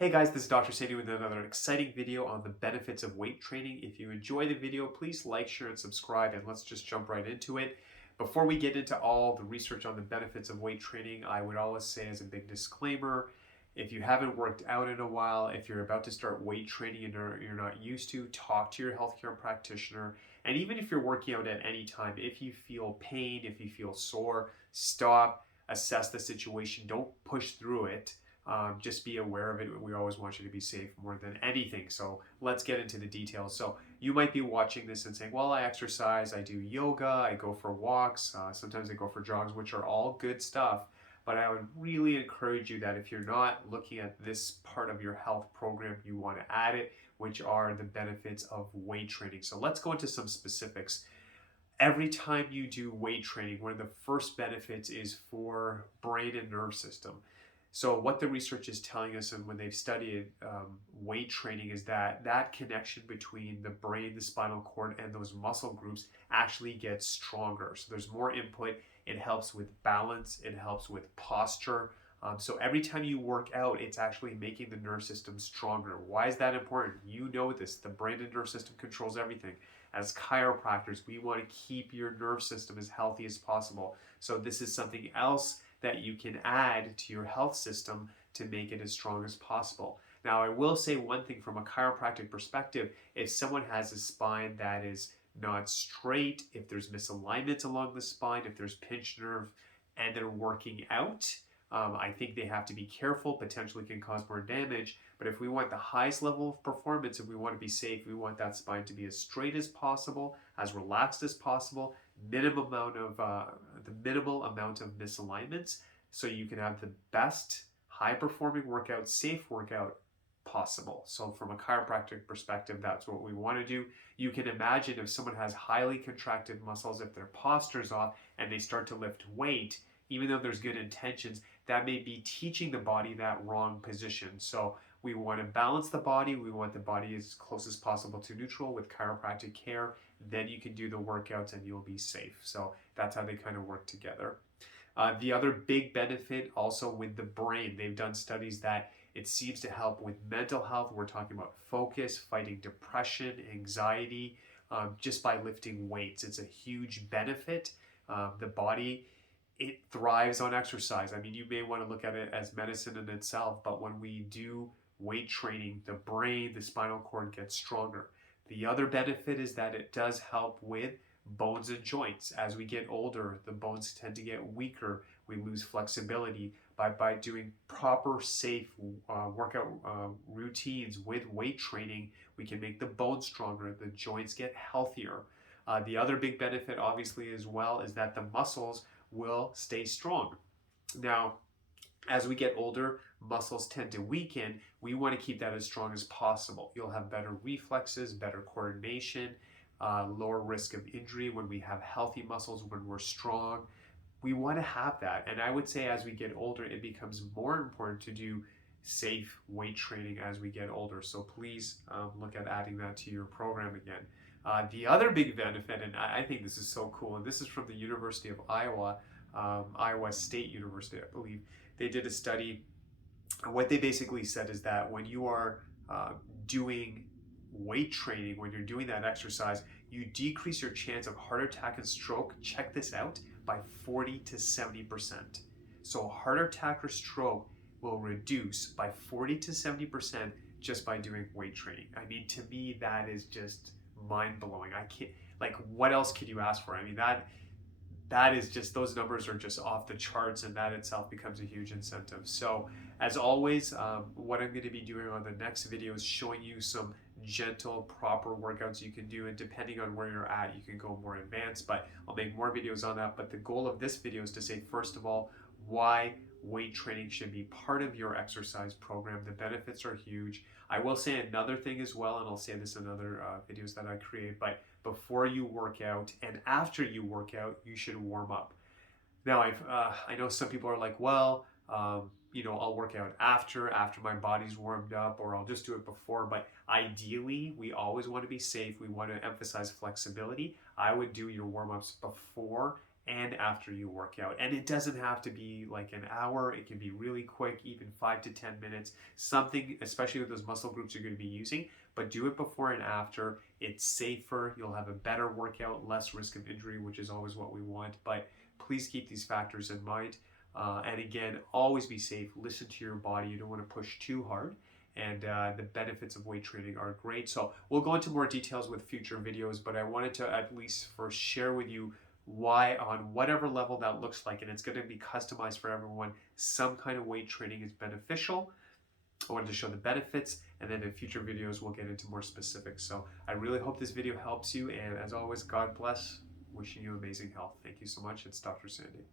Hey guys, this is Dr. Sadie with another exciting video on the benefits of weight training. If you enjoy the video, please like, share, and subscribe, and let's just jump right into it. Before we get into all the research on the benefits of weight training, I would always say as a big disclaimer, if you haven't worked out in a while, if you're about to start weight training and you're not used to, talk to your healthcare practitioner. And even if you're working out at any time, if you feel pain, if you feel sore, stop, assess the situation, don't push through it. Just be aware of it. We always want you to be safe more than anything. So let's get into the details. So you might be watching this and saying, well, I exercise, I do yoga, I go for walks, sometimes I go for jogs, which are all good stuff. But I would really encourage you that if you're not looking at this part of your health program, you want to add it, which are the benefits of weight training. So let's go into some specifics. Every time you do weight training, one of the first benefits is for brain and nerve system. So what the research is telling us, and when they've studied weight training, is that that connection between the brain, the spinal cord, and those muscle groups actually gets stronger. So there's more input. It helps with balance. It helps with posture. So every time you work out, it's actually making the nerve system stronger. Why is that important? You know this. The brain and nerve system controls everything. As chiropractors, we want to keep your nerve system as healthy as possible. So this is something else that you can add to your health system to make it as strong as possible. Now, I will say one thing from a chiropractic perspective: if someone has a spine that is not straight, if there's misalignment along the spine, if there's pinched nerve, and they're working out, I think they have to be careful, potentially can cause more damage. But if we want the highest level of performance, if we want to be safe, we want that spine to be as straight as possible, as relaxed as possible, the minimal amount of misalignments, so you can have the best high performing workout, safe workout possible. So from a chiropractic perspective, that's what we want to do. You can imagine if someone has highly contracted muscles, if their posture's off and they start to lift weight, even though there's good intentions, that may be teaching the body that wrong position. So we want to balance the body. We want the body as close as possible to neutral with chiropractic care. Then you can do the workouts and you'll be safe. So that's how they kind of work together. The other big benefit also with the brain, they've done studies that it seems to help with mental health. We're talking about focus, fighting depression, anxiety, just by lifting weights. It's a huge benefit. The body, it thrives on exercise. I mean, you may want to look at it as medicine in itself, but when we do weight training, the brain, the spinal cord gets stronger. The other benefit is that it does help with bones and joints. As we get older, the bones tend to get weaker. We lose flexibility. By doing proper, safe workout routines with weight training, we can make the bones stronger, the joints get healthier. The other big benefit, obviously, as well, is that the muscles will stay strong. Now, as we get older, muscles tend to weaken. We want to keep that as strong as possible. You'll have better reflexes, better coordination, lower risk of injury when we have healthy muscles, when we're strong. We want to have that. And I would say as we get older, it becomes more important to do safe weight training as we get older. So please look at adding that to your program again. The other big benefit, and I think this is so cool, and this is from the University of Iowa, Iowa State University, I believe. They did a study. What they basically said is that when you are doing weight training, when you're doing that exercise, you decrease your chance of heart attack and stroke, check this out, by 40 to 70%. So heart attack or stroke will reduce by 40 to 70% just by doing weight training. I mean, to me, that is just mind-blowing. I can't, like, what else could you ask for? I mean, that is just, those numbers are just off the charts, and that itself becomes a huge incentive. So as always, what I'm going to be doing on the next video is showing you some gentle, proper workouts you can do, and depending on where you're at, you can go more advanced, but I'll make more videos on that. But the goal of this video is to say, first of all, why weight training should be part of your exercise program. The benefits are huge. I will say another thing as well, and I'll say this in other videos that I create, but before you work out and after you work out, you should warm up. Now, I know some people are like, well, I'll work out after my body's warmed up, or I'll just do it before. But ideally, we always want to be safe. We want to emphasize flexibility. I would do your warm-ups before and after you work out. And it doesn't have to be like an hour. It can be really quick, even 5 to 10 minutes, something, especially with those muscle groups you're going to be using, but do it before and after. It's safer. You'll have a better workout, less risk of injury, which is always what we want. But please keep these factors in mind. And again, always be safe. Listen to your body. You don't want to push too hard. And the benefits of weight training are great. So we'll go into more details with future videos, but I wanted to at least first share with you why, on whatever level that looks like, and it's going to be customized for everyone, some kind of weight training is beneficial. I wanted to show the benefits, and then in future videos we'll get into more specifics. So I really hope this video helps you, and as always, God bless. Wishing you amazing health. Thank you so much. It's Dr. Sandy.